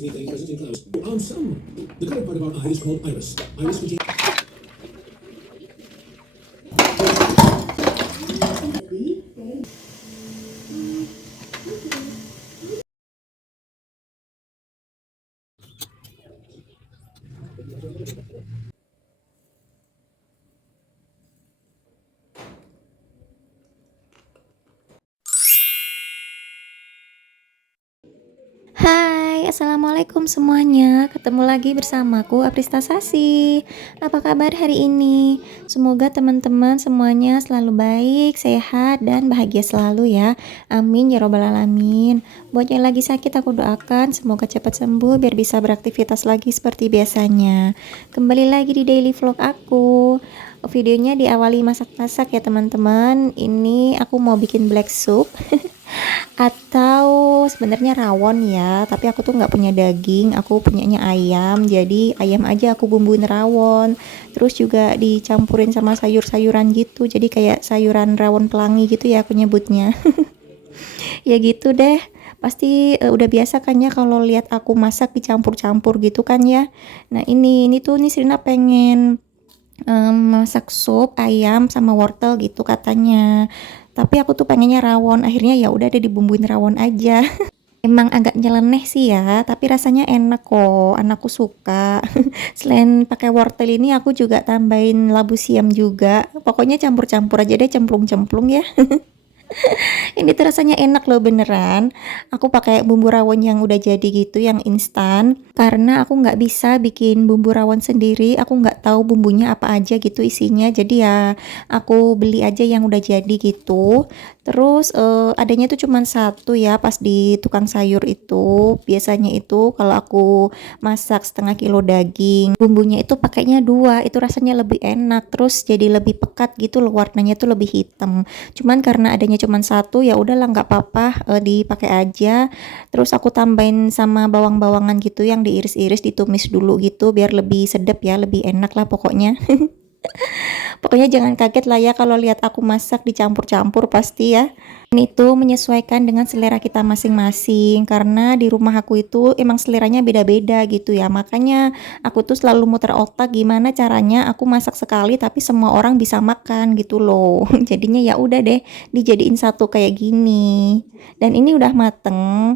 anything present in clouds. Some. The colored part of our eye is called iris. Iris contains. Hai, assalamualaikum semuanya. Ketemu lagi bersamaku Aprista Sasi. Apa kabar hari ini? Semoga teman-teman semuanya selalu baik, sehat, dan bahagia selalu ya. Amin ya robbal alamin. Buat yang lagi sakit aku doakan semoga cepat sembuh biar bisa beraktivitas lagi seperti biasanya. Kembali lagi di daily vlog aku. Videonya diawali masak-masak ya teman-teman. Ini aku mau bikin black soup. Atau sebenarnya rawon ya, tapi aku tuh nggak punya daging, aku punyanya ayam, jadi ayam aja aku bumbuin rawon, terus juga dicampurin sama sayur-sayuran gitu, jadi kayak sayuran rawon pelangi gitu ya aku nyebutnya. Ya gitu deh, pasti udah biasa kan ya kalau lihat aku masak dicampur-campur gitu kan ya. Nah ini tuh nih Sirina pengen masak sup ayam sama wortel gitu katanya, tapi aku tuh pengennya rawon, akhirnya ya udah deh dibumbuin rawon aja. Emang agak nyeleneh sih ya, tapi rasanya enak kok, anakku suka. Selain pakai wortel ini aku juga tambahin labu siam juga, pokoknya campur-campur aja deh, cemplung-cemplung ya. Ini tuh rasanya enak loh beneran. Aku pakai bumbu rawon yang udah jadi gitu, yang instan. Karena aku nggak bisa bikin bumbu rawon sendiri, aku nggak tahu bumbunya apa aja gitu isinya. Jadi ya aku beli aja yang udah jadi gitu. Terus adanya tuh cuman satu ya pas di tukang sayur itu. Biasanya itu kalau aku masak setengah kilo daging, bumbunya itu pakainya dua, itu rasanya lebih enak. Terus jadi lebih pekat gitu loh, warnanya tuh lebih hitam. Cuman karena adanya cuman satu ya udahlah nggak apa-apa, dipakai aja. Terus aku tambahin sama bawang-bawangan gitu yang diiris-iris, ditumis dulu gitu biar lebih sedap ya, lebih enak lah pokoknya. Pokoknya jangan kaget lah ya kalau lihat aku masak dicampur-campur pasti ya. Ini tuh menyesuaikan dengan selera kita masing-masing karena di rumah aku itu emang seleranya beda-beda gitu ya. Makanya aku tuh selalu muter otak gimana caranya aku masak sekali tapi semua orang bisa makan gitu loh. Jadinya ya udah deh dijadiin satu kayak gini. Dan ini udah mateng.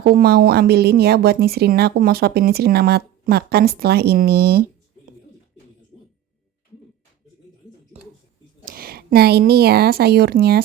Aku mau ambilin ya buat Nisrina, aku mau suapin Nisrina makan setelah ini. Nah ini ya sayurnya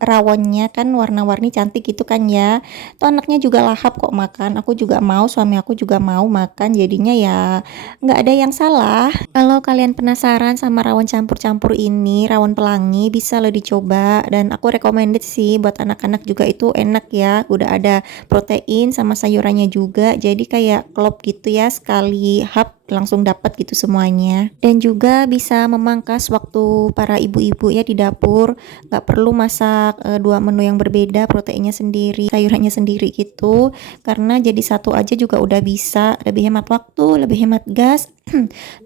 rawonnya kan warna-warni cantik gitu kan ya. Tuh anaknya juga lahap kok makan. Aku juga mau, suami aku juga mau makan. Jadinya ya nggak ada yang salah. Kalau kalian penasaran sama rawon campur-campur ini, rawon pelangi bisa lo dicoba. Dan aku recommended sih buat anak-anak juga itu enak ya. Udah ada protein sama sayurannya juga. Jadi kayak klop gitu ya, sekali hap langsung dapat gitu semuanya. Dan juga bisa memangkas waktu para ibu-ibu ya di dapur, nggak perlu masak dua menu yang berbeda, proteinnya sendiri, sayurannya sendiri gitu, karena jadi satu aja juga udah bisa, lebih hemat waktu, lebih hemat gas,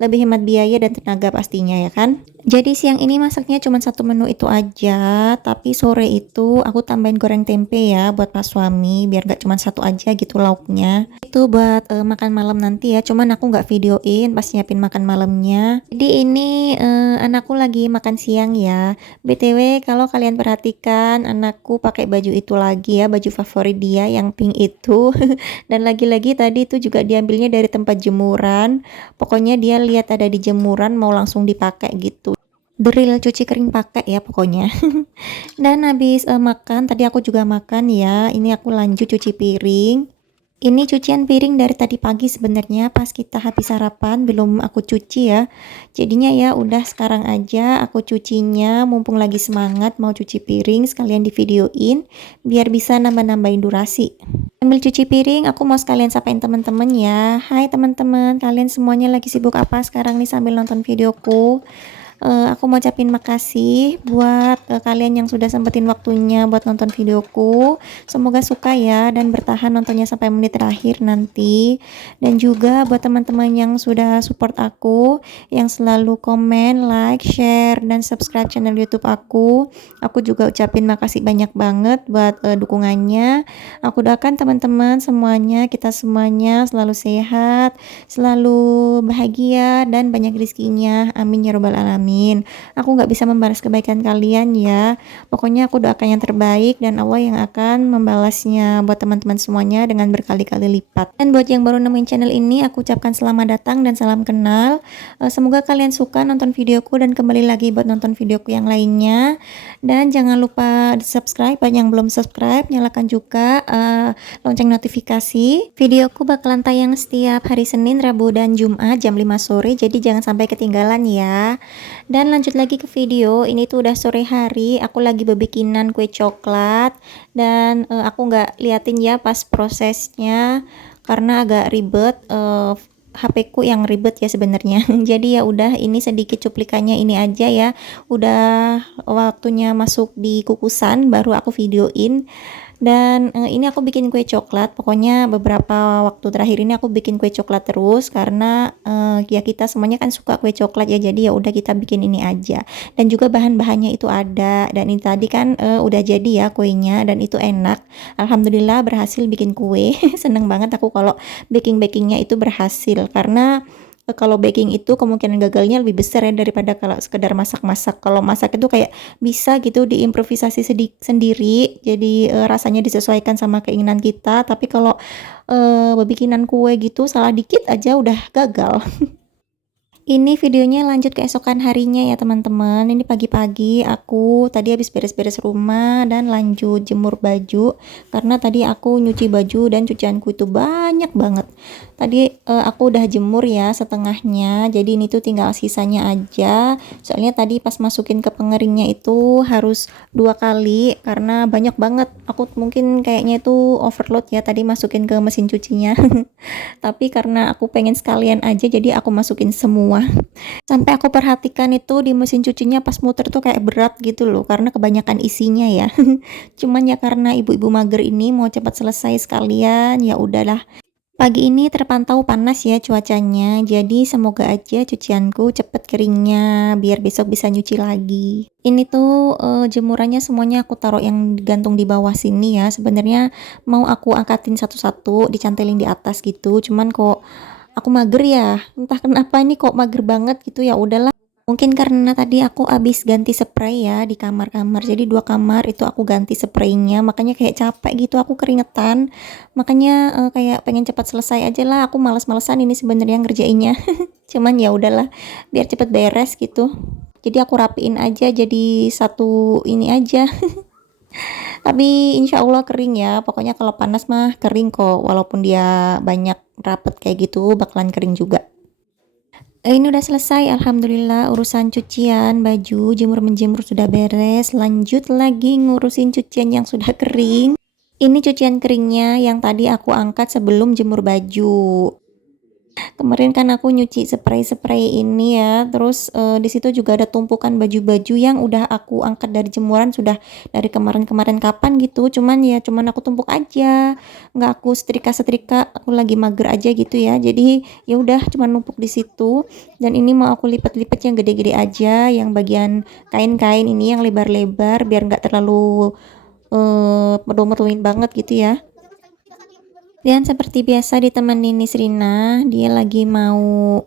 lebih hemat biaya dan tenaga pastinya ya kan. Jadi siang ini masaknya cuma satu menu itu aja, tapi sore itu aku tambahin goreng tempe ya buat pas suami biar gak cuma satu aja gitu lauknya. Itu buat makan malam nanti ya, cuman aku nggak videoin pas nyiapin makan malamnya. Jadi ini anakku lagi makan siang ya. BTW kalau kalian perhatikan anakku pakai baju itu lagi ya, baju favorit dia yang pink itu. Dan lagi-lagi tadi itu juga diambilnya dari tempat jemuran. Pokoknya dia lihat ada di jemuran mau langsung dipakai gitu. Drill cuci kering pakai ya pokoknya. Dan habis makan tadi aku juga makan ya. Ini aku lanjut cuci piring. Ini cucian piring dari tadi pagi sebenarnya pas kita habis sarapan belum aku cuci ya. Jadinya ya udah sekarang aja aku cucinya mumpung lagi semangat mau cuci piring sekalian di videoin biar bisa nambah-nambahin durasi. Sambil cuci piring aku mau sekalian sapain teman-teman ya. Hai teman-teman, kalian semuanya lagi sibuk apa sekarang nih sambil nonton videoku? Aku mau ucapin makasih buat kalian yang sudah sempetin waktunya buat nonton videoku. Semoga suka ya dan bertahan nontonnya sampai menit terakhir nanti. Dan juga buat teman-teman yang sudah support aku, yang selalu komen, like, share, dan subscribe channel YouTube aku. Aku juga ucapin makasih banyak banget buat dukungannya. Aku doakan teman-teman semuanya, kita semuanya selalu sehat, selalu bahagia, dan banyak rezekinya. Amin ya robbal alamin. Aku nggak bisa membalas kebaikan kalian ya. Pokoknya aku doakan yang terbaik dan Allah yang akan membalasnya buat teman-teman semuanya dengan berkali-kali lipat. Dan buat yang baru nemuin channel ini, aku ucapkan selamat datang dan salam kenal. Semoga kalian suka nonton videoku dan kembali lagi buat nonton videoku yang lainnya. Dan jangan lupa di subscribe, bagi yang belum subscribe, nyalakan juga lonceng notifikasi. Videoku bakalan tayang setiap hari Senin, Rabu, dan Jumat jam 5 sore, jadi jangan sampai ketinggalan ya. Dan lanjut lagi ke video, ini tuh udah sore hari, aku lagi bikinan kue coklat. Dan aku nggak liatin ya pas prosesnya karena agak ribet, HP ku yang ribet ya sebenarnya. Jadi ya udah, ini sedikit cuplikannya ini aja ya. Udah waktunya masuk di kukusan baru aku videoin. Dan ini aku bikin kue coklat. Pokoknya beberapa waktu terakhir ini aku bikin kue coklat terus karena ya kita semuanya kan suka kue coklat ya. Jadi ya udah kita bikin ini aja. Dan juga bahan-bahannya itu ada. Dan ini tadi kan udah jadi ya kuenya dan itu enak. Alhamdulillah berhasil bikin kue. Seneng banget aku kalau bakingnya itu berhasil karena kalau baking itu kemungkinan gagalnya lebih besar ya daripada kalau sekedar masak-masak. Kalau masak itu kayak bisa gitu diimprovisasi sendiri, jadi rasanya disesuaikan sama keinginan kita. Tapi kalau bikinan kue gitu salah dikit aja udah gagal. Ini videonya lanjut keesokan harinya ya teman-teman. Ini pagi-pagi aku tadi habis beres-beres rumah dan lanjut jemur baju karena tadi aku nyuci baju dan cucianku itu banyak banget. Tadi aku udah jemur ya setengahnya, jadi ini tuh tinggal sisanya aja. Soalnya tadi pas masukin ke pengeringnya itu harus 2 kali karena banyak banget. Aku mungkin kayaknya itu overload ya tadi masukin ke mesin cucinya. Tapi karena aku pengen sekalian aja jadi aku masukin semua. Sampai aku perhatikan itu di mesin cucinya pas muter tuh kayak berat gitu loh karena kebanyakan isinya ya. Cuman ya karena ibu-ibu mager ini mau cepat selesai sekalian, ya udahlah. Pagi ini terpantau panas ya cuacanya, jadi semoga aja cucianku cepet keringnya biar besok bisa nyuci lagi. Ini tuh jemurannya semuanya aku taruh yang gantung di bawah sini ya. Sebenarnya mau aku angkatin satu-satu, dicantelin di atas gitu. Cuman kok aku mager ya. Entah kenapa ini kok mager banget gitu, ya udahlah. Mungkin karena tadi aku habis ganti spray ya di kamar-kamar. Jadi 2 kamar itu aku ganti spraynya, makanya kayak capek gitu, aku keringetan. Makanya kayak pengen cepat selesai aja lah. Aku males-malesan ini sebenarnya ngerjainnya. Cuman ya udahlah, biar cepet beres gitu. Jadi aku rapiin aja jadi satu ini aja. Tapi insya Allah kering ya. Pokoknya kalau panas mah kering kok. Walaupun dia banyak rapet kayak gitu, bakalan kering juga. Ini udah selesai alhamdulillah urusan cucian baju, jemur menjemur sudah beres. Lanjut lagi ngurusin cucian yang sudah kering. Ini cucian keringnya yang tadi aku angkat sebelum jemur baju. Kemarin kan aku nyuci spray ini ya, terus di situ juga ada tumpukan baju-baju yang udah aku angkat dari jemuran sudah dari kemarin-kemarin kapan gitu. Cuman aku tumpuk aja, nggak aku setrika, aku lagi mager aja gitu ya. Jadi ya udah cuman numpuk di situ. Dan ini mau aku lipat-lipat yang gede-gede aja, yang bagian kain-kain ini yang lebar-lebar biar nggak terlalu merdu-merduin banget gitu ya. Dan seperti biasa ditemenin Nisrina, dia lagi mau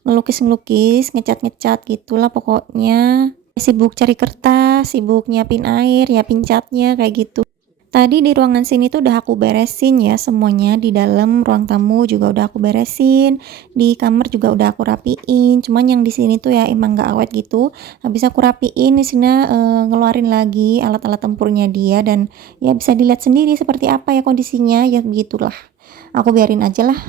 ngelukis-ngelukis, ngecat-ngecat gitulah pokoknya. Sibuk cari kertas, sibuk nyiapin air, nyiapin catnya kayak gitu. Tadi di ruangan sini tuh udah aku beresin ya semuanya, di dalam ruang tamu juga udah aku beresin, di kamar juga udah aku rapiin. Cuman yang di sini tuh ya emang nggak awet gitu. Habis aku rapiin di sini ngeluarin lagi alat-alat tempurnya dia dan ya bisa dilihat sendiri seperti apa ya kondisinya, ya begitulah. Aku biarin aja lah,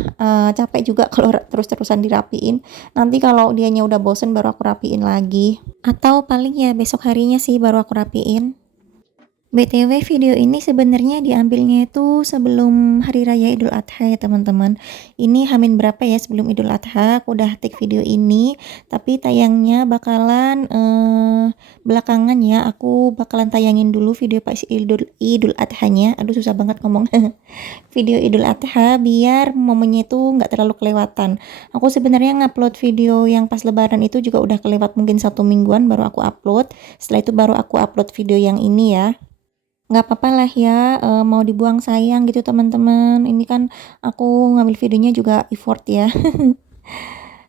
capek juga kalau terus-terusan dirapiin. Nanti kalau dianya udah bosen baru aku rapiin lagi. Atau paling ya besok harinya sih baru aku rapiin. BTW video ini sebenarnya diambilnya itu sebelum hari raya Idul Adha ya teman-teman. Ini Hamin berapa ya sebelum Idul Adha aku udah take video ini, tapi tayangnya bakalan belakangan ya. Aku bakalan tayangin dulu video pas Idul Adhanya. Aduh susah banget ngomong. Video Idul Adha biar momennya itu nggak terlalu kelewatan. Aku sebenarnya ngupload video yang pas lebaran itu juga udah kelewat mungkin 1 mingguan baru aku upload. Setelah itu baru aku upload video yang ini ya. Nggak apa-apa lah ya, mau dibuang sayang gitu teman-teman. Ini kan aku ngambil videonya juga effort ya.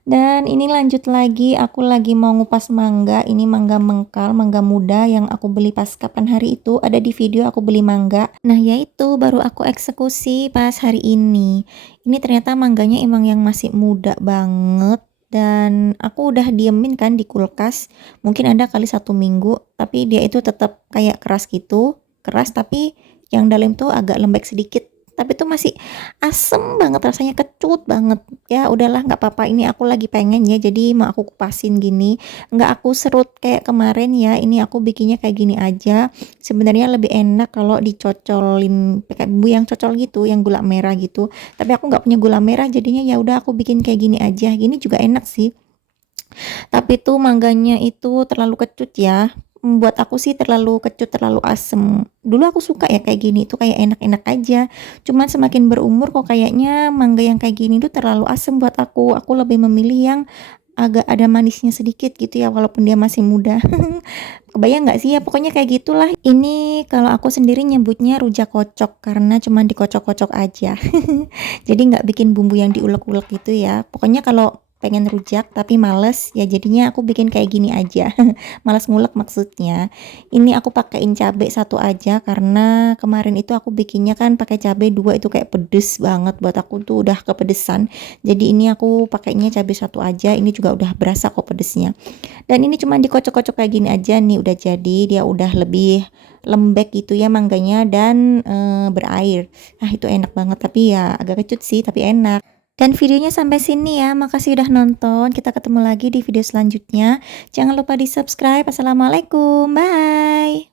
Dan ini lanjut lagi, aku lagi mau ngupas mangga. Ini mangga mengkal, mangga muda yang aku beli pas kapan hari itu. Ada di video aku beli mangga. Nah yaitu baru aku eksekusi pas hari ini. Ini ternyata mangganya emang yang masih muda banget. Dan aku udah diemin kan di kulkas. Mungkin ada kali 1 minggu. Tapi dia itu tetap kayak keras gitu. Keras tapi yang dalam tuh agak lembek sedikit. Tapi tuh masih asem banget rasanya, kecut banget. Ya udahlah nggak apa-apa, ini aku lagi pengen ya jadi mau aku kupasin gini, nggak aku serut kayak kemarin ya. Ini aku bikinnya kayak gini aja. Sebenarnya lebih enak kalau dicocolin pakai bumbu yang cocol gitu, yang gula merah gitu, tapi aku nggak punya gula merah jadinya ya udah aku bikin kayak gini aja. Gini juga enak sih, tapi tuh mangganya itu terlalu kecut ya. Buat aku sih terlalu kecut, terlalu asem. Dulu aku suka ya kayak gini, itu kayak enak-enak aja. Cuman semakin berumur kok kayaknya mangga yang kayak gini tuh terlalu asem buat aku. Aku lebih memilih yang agak ada manisnya sedikit gitu ya, walaupun dia masih muda. Kebayang nggak sih ya, pokoknya kayak gitulah. Ini kalau aku sendiri nyebutnya rujak kocok karena cuman dikocok-kocok aja. Jadi nggak bikin bumbu yang diulek-ulek gitu ya. Pokoknya kalau pengen rujak tapi males ya jadinya aku bikin kayak gini aja. Males ngulek maksudnya. Ini aku pakein cabe satu aja karena kemarin itu aku bikinnya kan pakai cabe 2 itu kayak pedes banget buat aku tuh udah kepedesan. Jadi ini aku pakainya cabe satu aja. Ini juga udah berasa kok pedesnya. Dan ini cuma dikocok-kocok kayak gini aja nih udah jadi. Dia udah lebih lembek gitu ya mangganya dan berair. Ah itu enak banget tapi ya agak kecut sih tapi enak. Dan videonya sampai sini ya. Makasih udah nonton. Kita ketemu lagi di video selanjutnya. Jangan lupa di subscribe. Assalamualaikum. Bye.